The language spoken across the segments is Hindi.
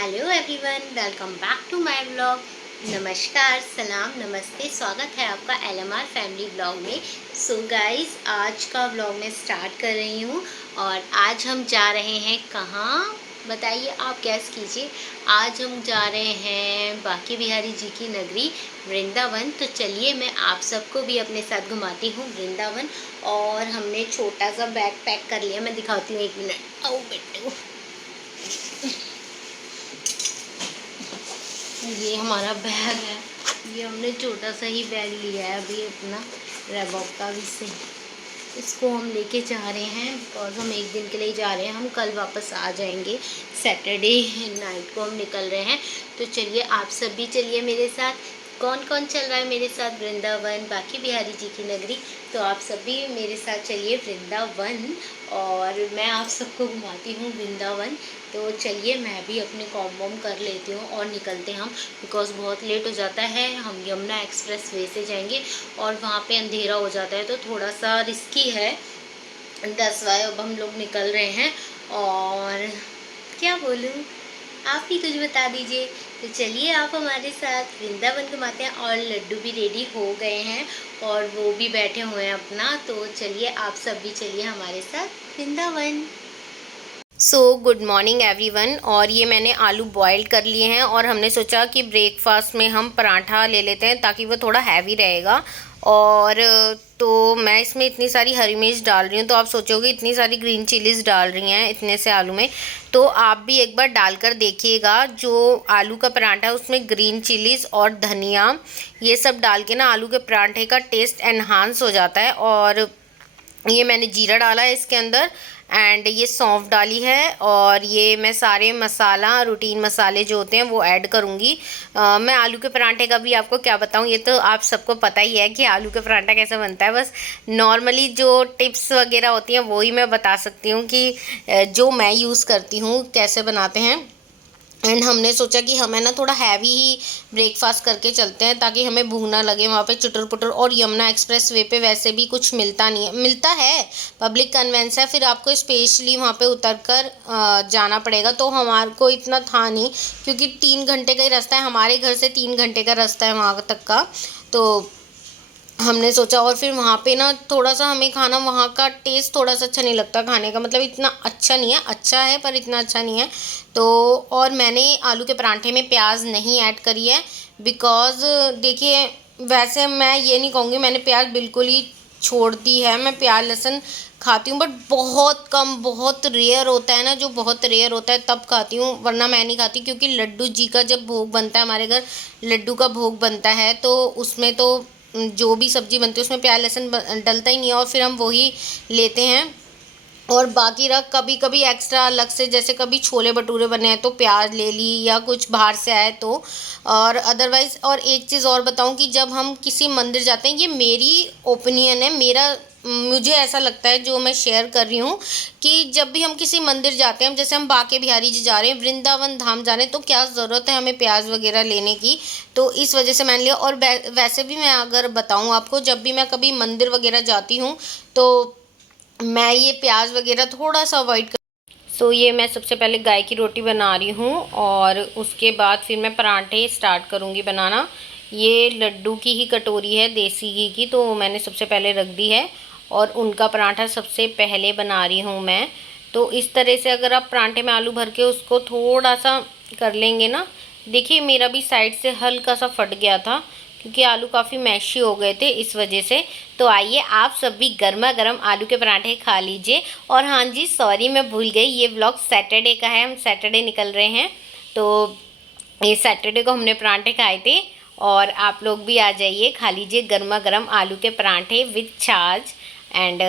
Hello everyone, welcome back to my blog. नमस्कार, सलाम, नमस्ते। स्वागत है आपका एलएमआर फैमिली ब्लॉग में। सो गाइस, आज का ब्लॉग मैं स्टार्ट कर रही हूँ और आज हम जा रहे हैं कहाँ, बताइए आप, गैस कीजिए। आज हम जा रहे हैं बांके बिहारी जी की नगरी वृंदावन। तो चलिए मैं आप सबको भी अपने साथ घुमाती हूँ वृंदावन। और हमने छोटा सा बैग पैक कर लिया, मैं दिखाती हूँ, एक मिनट। आओ बेटू, ये हमारा बैग है। ये हमने छोटा सा ही बैग लिया है अभी अपना रेबॉक का भी से। इसको हम लेके जा रहे हैं बिकॉज हम एक दिन के लिए जा रहे हैं। हम कल वापस आ जाएंगे, सैटरडे नाइट को हम निकल रहे हैं। तो चलिए आप सब भी चलिए मेरे साथ। कौन कौन चल रहा है मेरे साथ वृंदावन, बांके बिहारी जी की नगरी? तो आप सब भी मेरे साथ चलिए वृंदावन और मैं आप सबको घुमाती हूँ वृंदावन। तो चलिए मैं भी अपने कॉम वॉम कर लेती हूँ और निकलते हैं हम, बिकॉज़ बहुत लेट हो जाता है। हम यमुना एक्सप्रेस वे से जाएंगे और वहाँ पे अंधेरा हो जाता है तो थोड़ा सा रिस्की है। 10 बजे अब हम लोग निकल रहे हैं और क्या बोलूँ, आप ही कुछ बता दीजिए। तो चलिए आप हमारे साथ वृंदावन घुमाते हैं। और लड्डू भी रेडी हो गए हैं और वो भी बैठे हुए हैं अपना। तो चलिए आप सब भी चलिए हमारे साथ वृंदावन। Good morning everyone. और ये मैंने आलू बॉयल कर लिए हैं और हमने सोचा कि ब्रेकफास्ट में हम पराठा ले लेते हैं ताकि वो थोड़ा हैवी रहेगा। और तो मैं इसमें इतनी सारी हरी मिर्च डाल रही हूँ, तो आप सोचोगे इतनी सारी ग्रीन चिलीज़ डाल रही हैं इतने से आलू में। तो आप भी एक बार डालकर देखिएगा। जो आलू का पराठा है उसमें ग्रीन चिलीज़ और धनिया ये सब डाल के ना आलू के पराठे का टेस्ट एनहांस हो जाता है। और ये मैंने जीरा डाला है इसके अंदर एंड ये सौंफ डाली है। और ये मैं सारे मसाला, रूटीन मसाले जो होते हैं वो ऐड करूँगी। मैं आलू के पराठे का भी आपको क्या बताऊँ, ये तो आप सबको पता ही है कि आलू का पराठा कैसे बनता है। बस नॉर्मली जो टिप्स वगैरह होती हैं वही मैं बता सकती हूँ कि जो मैं यूज़ करती हूँ कैसे बनाते हैं। एंड हमने सोचा कि हमें ना थोड़ा हैवी ही ब्रेकफास्ट करके चलते हैं ताकि हमें भूख ना लगे वहाँ पे चुटर पुटर। और यमुना एक्सप्रेस वे पे वैसे भी कुछ मिलता नहीं है, मिलता है, पब्लिक कन्वेंस है, फिर आपको स्पेशली वहाँ पे उतर कर जाना पड़ेगा। तो हमारे को इतना था नहीं क्योंकि 3 घंटे का ही रास्ता है, हमारे घर से 3 घंटे का रास्ता है वहाँ तक का। तो हमने सोचा, और फिर वहाँ पे ना थोड़ा सा हमें खाना, वहाँ का टेस्ट थोड़ा सा अच्छा नहीं लगता खाने का, मतलब इतना अच्छा नहीं है, अच्छा है पर इतना अच्छा नहीं है। तो और मैंने आलू के पराठे में प्याज नहीं ऐड करी है बिकॉज़ देखिए, वैसे मैं ये नहीं कहूँगी मैंने प्याज बिल्कुल ही छोड़ दी है। मैं प्याज लहसुन खाती हूँ बट बहुत कम, बहुत रेयर होता है ना, जो बहुत रेयर होता है तब खाती हूँ, वरना मैं नहीं खाती। क्योंकि लड्डू जी का जब भोग बनता है, हमारे घर लड्डू का भोग बनता है, तो उसमें तो जो भी सब्ज़ी बनती है उसमें प्याज लहसुन डलता ही नहीं है और फिर हम वही लेते हैं। और बाकी रख कभी कभी एक्स्ट्रा अलग से, जैसे कभी छोले भटूरे बने हैं तो प्याज ले ली या कुछ बाहर से आए तो। और अदरवाइज़, और एक चीज़ और बताऊं कि जब हम किसी मंदिर जाते हैं, ये मेरी ओपिनियन है, मुझे ऐसा लगता है जो मैं शेयर कर रही हूँ, कि जब भी हम किसी मंदिर जाते हैं, जैसे हम बांके बिहारी जी जा रहे हैं, वृंदावन धाम जा रहे हैं, तो क्या ज़रूरत है हमें प्याज वगैरह लेने की। तो इस वजह से मैंने लिया। और वैसे भी मैं अगर बताऊँ आपको, जब भी मैं कभी मंदिर वगैरह जाती हूँ तो मैं ये प्याज वगैरह थोड़ा सा अवॉइड कर। ये मैं सबसे पहले गाय की रोटी बना रही हूँ और उसके बाद फिर मैं पराठे स्टार्ट करूँगी बनाना। ये लड्डू की ही कटोरी है देसी घी की, तो मैंने सबसे पहले रख दी है और उनका पराठा सबसे पहले बना रही हूँ मैं। तो इस तरह से अगर आप पराठे में आलू भर के उसको थोड़ा सा कर लेंगे ना, देखिए मेरा भी साइड से हल्का सा फट गया था क्योंकि आलू काफ़ी मैशी हो गए थे इस वजह से। तो आइए आप सब भी गर्मा गर्म आलू के पराठे खा लीजिए। और हाँ जी, सॉरी मैं भूल गई, ये व्लॉग सैटरडे का है, हम सैटरडे निकल रहे हैं। तो ये सैटरडे को हमने पराठे खाए थे और आप लोग भी आ जाइए, खा लीजिए गर्मा गर्म आलू के पराठे विद छाछ। एंड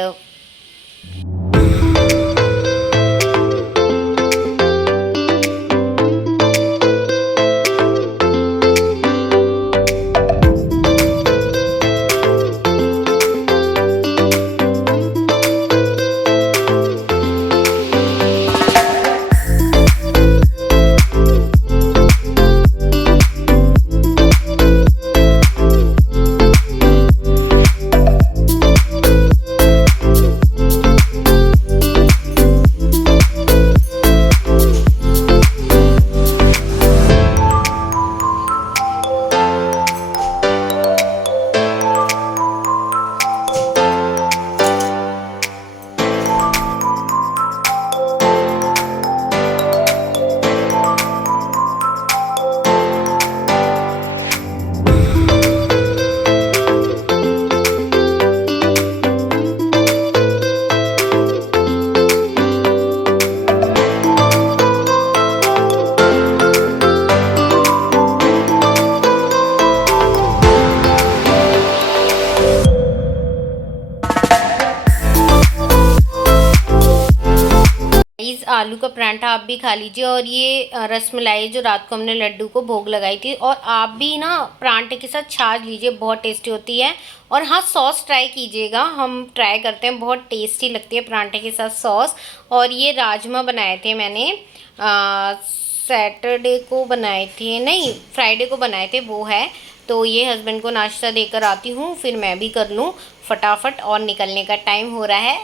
आलू का परांठा आप भी खा लीजिए। और ये रसमलाई जो रात को हमने लड्डू को भोग लगाई थी। और आप भी ना परांठे के साथ छाछ लीजिए, बहुत टेस्टी होती है। और हाँ, सॉस ट्राई कीजिएगा, हम ट्राई करते हैं, बहुत टेस्टी लगती है परांठे के साथ सॉस। और ये राजमा बनाए थे मैंने, सैटरडे को बनाए थे, नहीं फ्राइडे को बनाए थे, वो है। तो ये हस्बैंड को नाश्ता देकर आती हूँ, फिर मैं भी कर लूँ फटाफट, और निकलने का टाइम हो रहा है।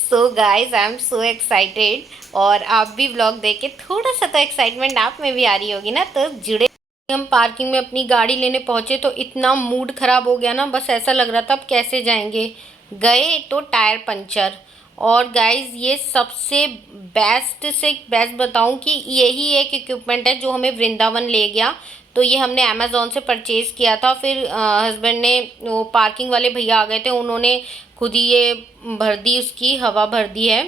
So guys I am so excited. और आप भी व्लॉग देख के थोड़ा सा तो एक्साइटमेंट आप में भी आ रही होगी ना, तो जुड़े। हम पार्किंग में अपनी गाड़ी लेने पहुँचे तो इतना मूड ख़राब हो गया ना, बस ऐसा लग रहा था अब कैसे जाएंगे। गए तो टायर पंचर। और गाइज़ ये सबसे बेस्ट से बेस्ट बताऊं कि यही एक इक्विपमेंट है जो हमें वृंदावन ले गया। तो ये हमने अमेज़ॉन से परचेज़ किया था। फिर हस्बैंड ने, वो पार्किंग वाले भैया आ गए थे, उन्होंने खुद ही ये भर दी, उसकी हवा भर दी है।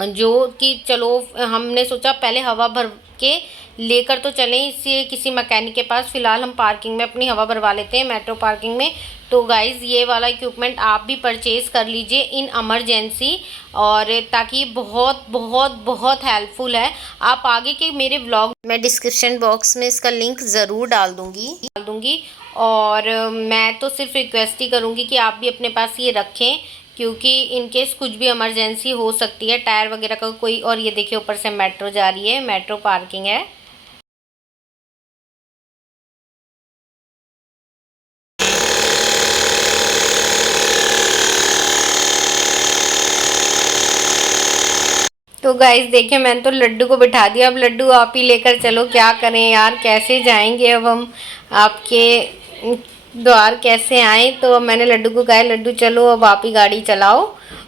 जो कि चलो हमने सोचा पहले हवा भर के लेकर तो चलें इसे किसी मैकेनिक के पास, फ़िलहाल हम पार्किंग में अपनी हवा भरवा लेते हैं, मेट्रो पार्किंग में। तो गाइज़ ये वाला इक्विपमेंट आप भी परचेज़ कर लीजिए इन इमरजेंसी, और ताकि बहुत बहुत बहुत हेल्पफुल है। आप आगे के मेरे व्लॉग मैं डिस्क्रिप्शन बॉक्स में इसका लिंक ज़रूर डाल दूँगी। और मैं तो सिर्फ रिक्वेस्ट ही करूँगी कि आप भी अपने पास ये रखें, क्योंकि इन केस कुछ भी इमरजेंसी हो सकती है, टायर वगैरह का कोई। और ये देखिए ऊपर से मेट्रो जा रही है, मेट्रो पार्किंग है। तो गाइस देखिए, मैंने तो लड्डू को बिठा दिया, अब लड्डू आप ही लेकर चलो, क्या करें यार, कैसे जाएंगे अब हम आपके द्वार, कैसे आए। तो अब मैंने लड्डू को कहा, लड्डू चलो अब आप ही गाड़ी चलाओ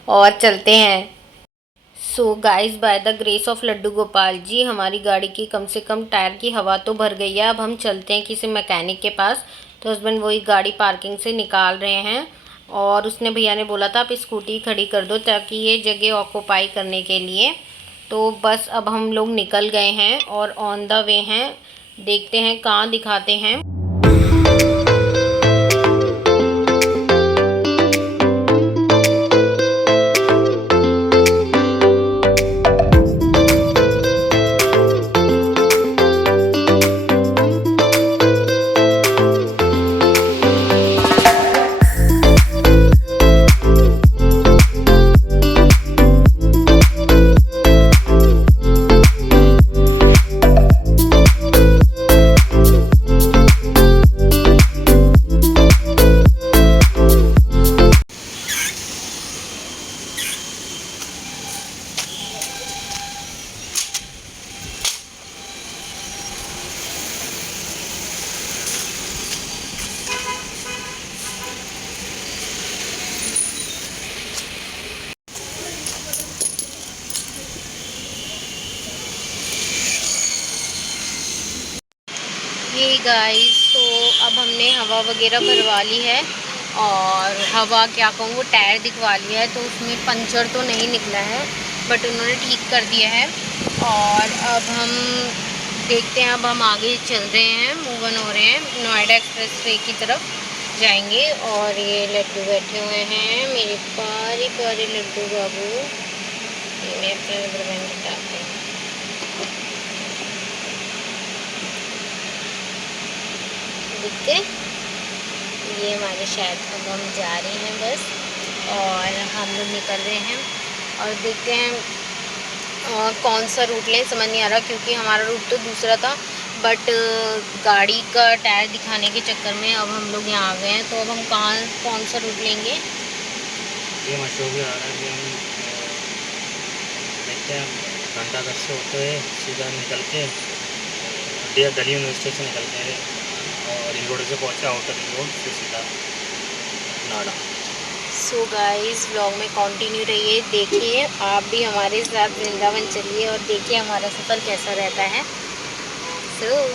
और चलते हैं। So guys by the grace of Laddu Gopal ji, हमारी गाड़ी की कम से कम टायर की हवा तो भर गई है। अब हम चलते हैं किसी मैकेनिक के पास। तो हस्बैंड वही गाड़ी पार्किंग से निकाल रहे हैं, और उसने भैया ने बोला था आप स्कूटी खड़ी कर दो ताकि ये जगह ऑक्यूपाई करने के लिए। तो बस अब हम लोग निकल गए हैं और ऑन द वे हैं, देखते हैं कहाँ दिखाते हैं। ये गाइस, तो अब हमने हवा वगैरह भरवा ली है, और हवा क्या कहूँ, वो टायर दिखवा लिया है। तो उसमें पंचर तो नहीं निकला है, बट उन्होंने ठीक कर दिया है। और अब हम देखते हैं, अब हम आगे चल रहे हैं, मूव ऑन हो रहे हैं, नोएडा एक्सप्रेस वे की तरफ जाएंगे। और ये लड्डू बैठे हुए हैं, मेरे प्यारे प्यारे लड्डू बाबू। ये मैं अपने रबर बैंड हटाते हैं। दिखते, ये हमारे शायद अब हम जा रहे हैं बस, और हम लोग निकल रहे हैं। और देखते हैं कौन सा रूट लें, समझ नहीं आ रहा, क्योंकि हमारा रूट तो दूसरा था, बट गाड़ी का टायर दिखाने के चक्कर में अब हम लोग यहाँ आ गए हैं। तो अब हम कौन सा रूट लेंगे, ये मशहूर भी आ रहा है कि हम देखते हैं, घंटाघर से होते हुए सीधा निकल के दिल्ली यूनिवर्सिटी से निकलते हैं, और रिंग रोड से पहुँचे आउटर रिंग रोड से सीधा नाड़ा। सो गाइस व्लॉग में कंटिन्यू रहिए, देखिए आप भी हमारे साथ वृंदावन चलिए और देखिए हमारा सफ़र कैसा रहता है। सो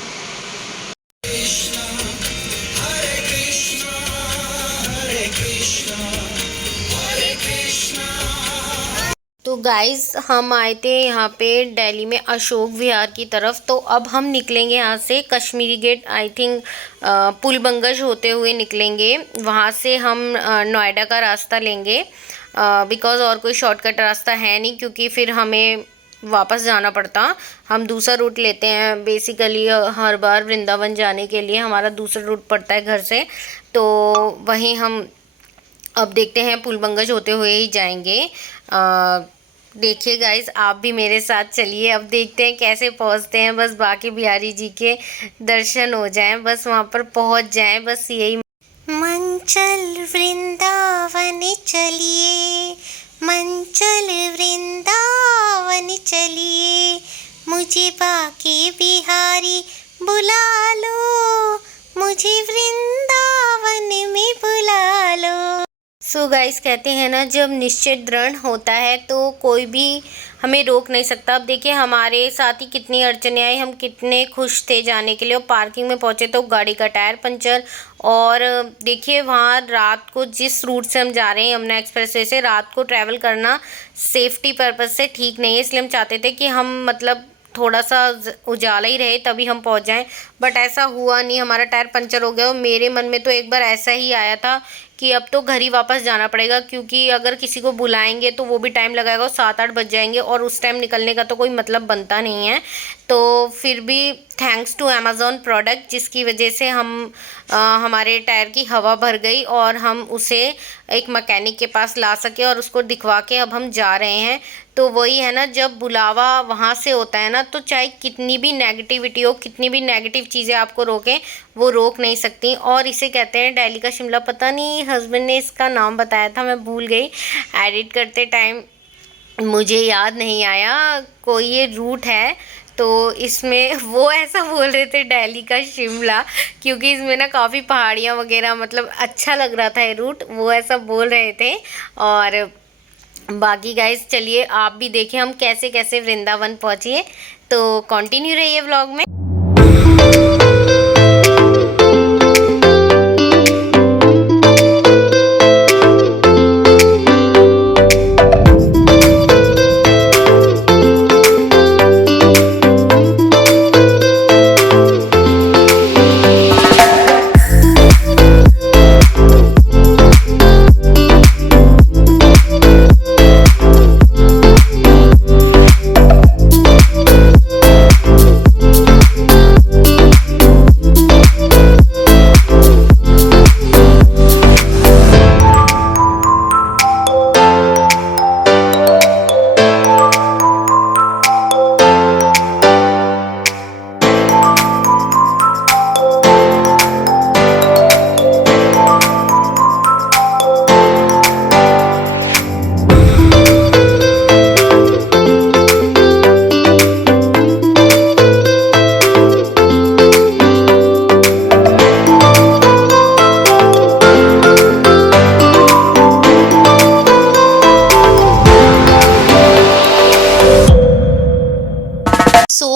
तो गाइस हम आए थे यहाँ पे दिल्ली में अशोक विहार की तरफ। तो अब हम निकलेंगे यहाँ से कश्मीरी गेट, आई थिंक पुल बंगश होते हुए निकलेंगे। वहाँ से हम नोएडा का रास्ता लेंगे, बिकॉज़ और कोई शॉर्टकट रास्ता है नहीं, क्योंकि फिर हमें वापस जाना पड़ता। हम दूसरा रूट लेते हैं बेसिकली, हर बार वृंदावन जाने के लिए हमारा दूसरा रूट पड़ता है घर से, तो वहीं हम अब देखते हैं पुलबंगज होते हुए ही जाएंगे। देखिए गाइस, आप भी मेरे साथ चलिए, अब देखते हैं कैसे पहुंचते हैं। बस बाकी बिहारी जी के दर्शन हो जाएं, बस वहां पर पहुंच जाएं, बस यही। मंचल वृंदावन चलिए, मंचल वृंदावन चलिए, मुझे बाके बिहारी बुला लो, मुझे वृंदावन में बुला लो। सो गाइस, कहते हैं ना, जब निश्चय दृढ़ होता है तो कोई भी हमें रोक नहीं सकता। अब देखिए हमारे साथ ही कितनी अड़चने आई, हम कितने खुश थे जाने के लिए, और पार्किंग में पहुंचे तो गाड़ी का टायर पंचर। और देखिए वहाँ रात को जिस रूट से हम जा रहे हैं यमुना एक्सप्रेसवे से, रात को ट्रैवल करना सेफ्टी पर्पज़ से ठीक नहीं है, इसलिए हम चाहते थे कि हम मतलब थोड़ा सा उजाला ही रहे तभी हम पहुंच जाएं, बट ऐसा हुआ नहीं, हमारा टायर पंचर हो गया। और मेरे मन में तो एक बार ऐसा ही आया था कि अब तो घर ही वापस जाना पड़ेगा, क्योंकि अगर किसी को बुलाएंगे तो वो भी टाइम लगाएगा और 7-8 बज जाएंगे, और उस टाइम निकलने का तो कोई मतलब बनता नहीं है। तो फिर भी थैंक्स टू अमेज़ॉन प्रोडक्ट, जिसकी वजह से हमारे टायर की हवा भर गई और हम उसे एक मैकेनिक के पास ला सके और उसको दिखवा के अब हम जा रहे हैं। तो वही है ना, जब बुलावा वहाँ से होता है ना, तो चाहे कितनी भी नेगेटिविटी हो, कितनी भी नेगेटिव चीज़ें आपको रोकें, वो रोक नहीं सकती। और इसे कहते हैं दिल्ली का शिमला। पता नहीं हस्बैंड ने इसका नाम बताया था, मैं भूल गई, एडिट करते टाइम मुझे याद नहीं आया। कोई ये रूट है, तो इसमें वो ऐसा बोल रहे थे दिल्ली का शिमला, क्योंकि इसमें ना काफ़ी पहाड़ियाँ वगैरह, मतलब अच्छा लग रहा था ये रूट, वो ऐसा बोल रहे थे। और बाकी गाइस, चलिए आप भी देखें हम कैसे कैसे वृंदावन पहुँचे, तो कंटिन्यू रहिए व्लॉग में।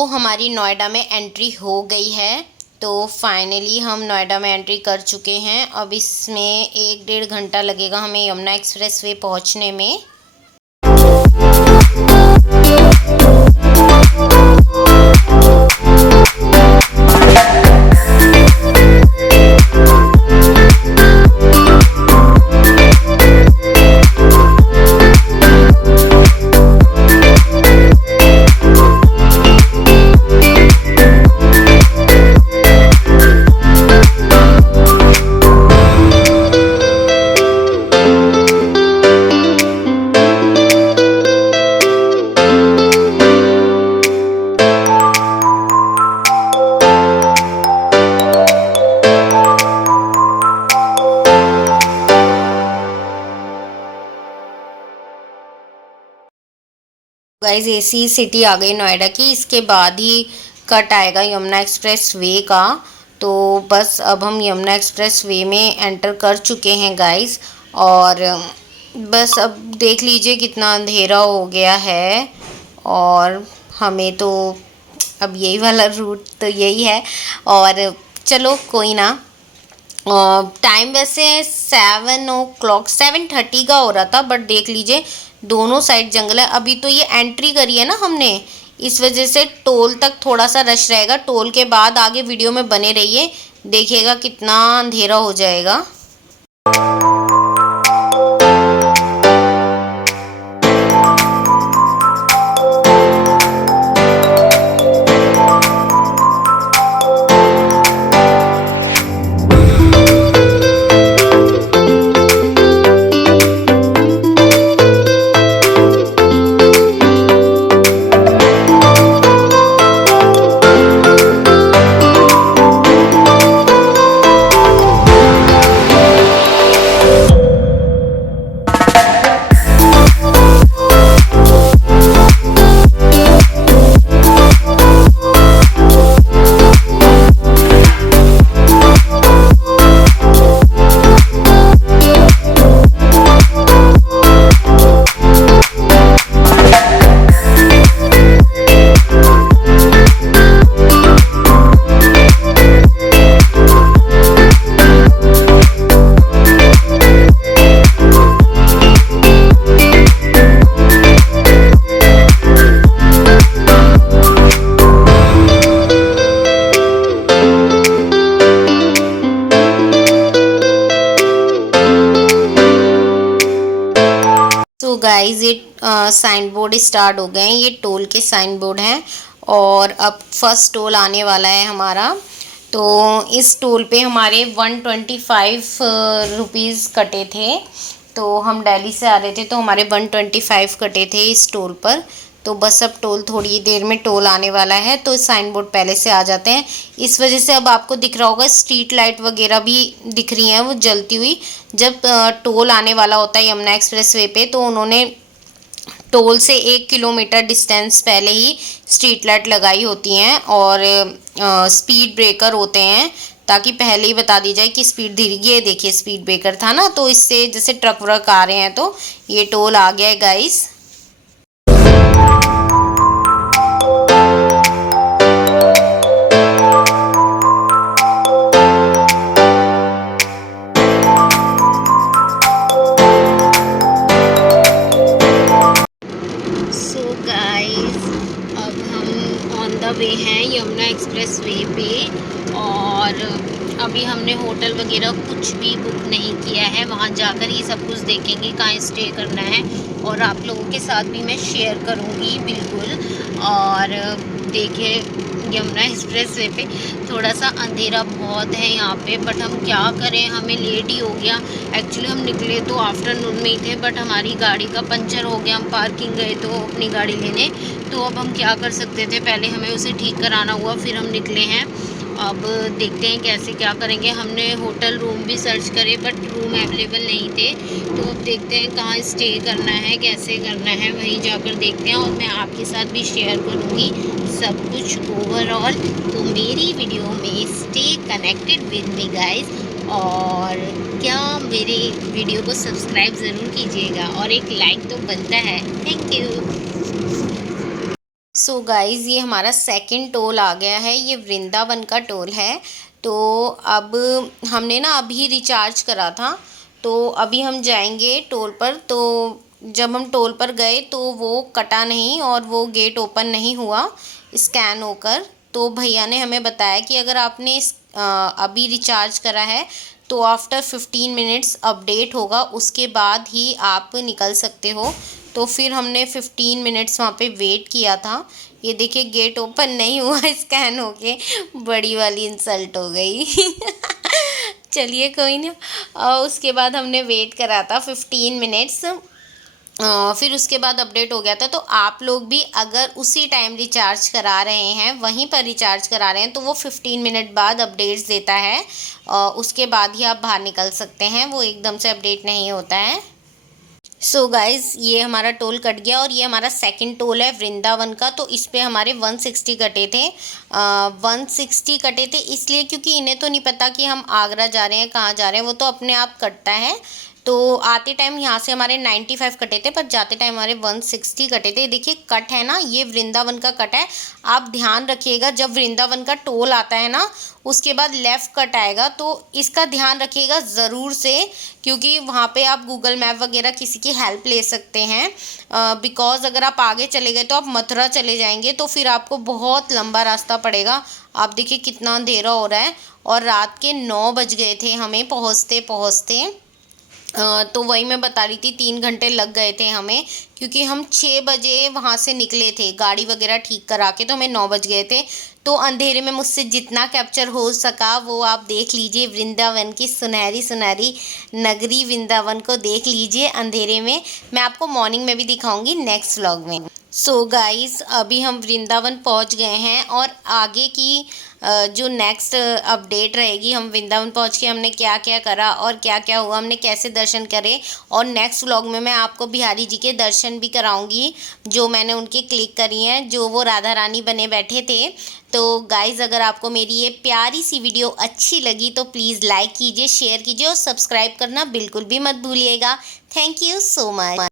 हमारी नोएडा में एंट्री हो गई है, तो फाइनली हम नोएडा में एंट्री कर चुके हैं। अब इसमें 1-1.5 घंटा लगेगा हमें यमुना एक्सप्रेसवे पहुंचने में। गाइस, ऐसी सिटी आ गई नोएडा की, इसके बाद ही कट आएगा यमुना एक्सप्रेस वे का। तो बस अब हम यमुना एक्सप्रेस वे में एंटर कर चुके हैं गाइस, और बस अब देख लीजिए कितना अंधेरा हो गया है, और हमें तो अब यही वाला रूट तो यही है। और चलो कोई ना, टाइम वैसे 7:30 का हो रहा था, बट देख लीजिए दोनों साइड जंगल है। अभी तो ये एंट्री करी है ना हमने, इस वजह से टोल तक थोड़ा सा रश रहेगा। टोल के बाद आगे वीडियो में बने रहिए, देखिएगा कितना अंधेरा हो जाएगा। गाइस ये साइन बोर्ड स्टार्ट हो गए हैं, ये टोल के साइन बोर्ड हैं और अब फर्स्ट टोल आने वाला है हमारा। तो इस टोल पे हमारे 125 रुपीज़ कटे थे। तो हम दिल्ली से आ रहे थे तो हमारे 125 कटे थे इस टोल पर। तो बस अब टोल थोड़ी देर में टोल आने वाला है, तो साइन बोर्ड पहले से आ जाते हैं। इस वजह से अब आपको दिख रहा होगा स्ट्रीट लाइट वगैरह भी दिख रही हैं वो जलती हुई। जब टोल आने वाला होता है यमुना एक्सप्रेस वे पे, तो उन्होंने टोल से 1 किलोमीटर डिस्टेंस पहले ही स्ट्रीट लाइट लगाई होती हैं और स्पीड ब्रेकर होते हैं, ताकि पहले ही बता दी जाए कि स्पीड धीरे। ये देखिए स्पीड ब्रेकर था ना, तो इससे जैसे ट्रक व्रक आ रहे हैं तो ये टोल आ गया है गाइस। सो गाइस अब हम ऑन द वे हैं यमुना एक्सप्रेस वे पे, और अभी हमने होटल वगैरह कुछ भी बुक नहीं किया है। वहाँ जाकर ही सब कुछ देखेंगे कहाँ स्टे करना है, और आप लोगों के साथ भी मैं शेयर करूँगी बिल्कुल। और देखिए यमुना एक्सप्रेस वे पे थोड़ा सा अंधेरा बहुत है यहाँ पे, बट हम क्या करें, हमें लेट ही हो गया। एक्चुअली हम निकले तो आफ्टरनून में ही थे, बट हमारी गाड़ी का पंचर हो गया। हम पार्किंग गए तो अपनी गाड़ी लेने, तो अब हम क्या कर सकते थे, पहले हमें उसे ठीक कराना हुआ, फिर हम निकले हैं। अब देखते हैं कैसे क्या करेंगे। हमने होटल रूम भी सर्च करे बट रूम अवेलेबल नहीं थे, तो अब देखते हैं कहाँ स्टे करना है, कैसे करना है, वहीं जाकर देखते हैं। और मैं आपके साथ भी शेयर करूँगी सब कुछ ओवरऑल। तो मेरी वीडियो में stay connected with me guys, और क्या मेरे वीडियो को सब्सक्राइब ज़रूर कीजिएगा, और एक लाइक तो बनता है। Thank you. सो गाइज़ ये हमारा सेकंड टोल आ गया है, ये वृंदावन का टोल है। तो अब हमने ना अभी रिचार्ज करा था, तो अभी हम जाएंगे टोल पर। तो जब हम टोल पर गए तो वो कटा नहीं और वो गेट ओपन नहीं हुआ स्कैन होकर। तो भैया ने हमें बताया कि अगर आपने अभी रिचार्ज करा है तो आफ्टर 15 मिनट्स अपडेट होगा, उसके बाद ही आप निकल सकते हो। तो फिर हमने 15 मिनट्स वहाँ पे वेट किया था। ये देखिए गेट ओपन नहीं हुआ स्कैन होके, बड़ी वाली इंसल्ट हो गई। चलिए कोई ना। और उसके बाद हमने वेट करा था 15 मिनट्स, फिर उसके बाद अपडेट हो गया था। तो आप लोग भी अगर उसी टाइम रिचार्ज करा रहे हैं, वहीं पर रिचार्ज करा रहे हैं, तो वो 15 मिनट बाद अपडेट्स देता है, उसके बाद ही आप बाहर निकल सकते हैं, वो एकदम से अपडेट नहीं होता है। सो गाइज़ ये हमारा टोल कट गया, और ये हमारा सेकंड टोल है वृंदावन का। तो इस पे हमारे 160 कटे थे। 160 कटे थे इसलिए क्योंकि इन्हें तो नहीं पता कि हम आगरा जा रहे हैं, कहाँ जा रहे हैं, वो तो अपने आप कटता है। तो आते टाइम यहाँ से हमारे 95 कटे थे, पर जाते टाइम हमारे 160 कटे थे। देखिए कट है ना, ये वृंदावन का कट है। आप ध्यान रखिएगा, जब वृंदावन का टोल आता है ना, उसके बाद लेफ़्ट कट आएगा, तो इसका ध्यान रखिएगा ज़रूर से, क्योंकि वहाँ पे आप गूगल मैप वगैरह किसी की हेल्प ले सकते हैं। बिकॉज़ अगर आप आगे चले गए तो आप मथुरा चले जाएंगे, तो फिर आपको बहुत लंबा रास्ता पड़ेगा। आप देखिए कितना अंधेरा हो रहा है, और रात के 9 बज गए थे हमें पहुँचते पहुँचते। तो वही मैं बता रही थी, 3 घंटे लग गए थे हमें, क्योंकि हम 6 बजे वहाँ से निकले थे गाड़ी वगैरह ठीक करा के, तो हमें 9 बज गए थे। तो अंधेरे में मुझसे जितना कैप्चर हो सका वो आप देख लीजिए। वृंदावन की सुनहरी सुनहरी नगरी वृंदावन को देख लीजिए अंधेरे में। मैं आपको मॉर्निंग में भी दिखाऊंगी नेक्स्ट व्लॉग में। सो गाइज़ अभी हम वृंदावन पहुंच गए हैं, और आगे की जो नेक्स्ट अपडेट रहेगी, हम वृंदावन पहुंच के हमने क्या क्या करा और क्या क्या हुआ, हमने कैसे दर्शन करे, और नेक्स्ट व्लॉग में मैं आपको बिहारी जी के दर्शन भी कराऊंगी, जो मैंने उनकी क्लिक करी हैं, जो वो राधा रानी बने बैठे थे। तो गाइज़ अगर आपको मेरी ये प्यारी सी वीडियो अच्छी लगी तो प्लीज़ लाइक कीजिए, शेयर कीजिए, और सब्सक्राइब करना बिल्कुल भी मत भूलिएगा। Thank you so much.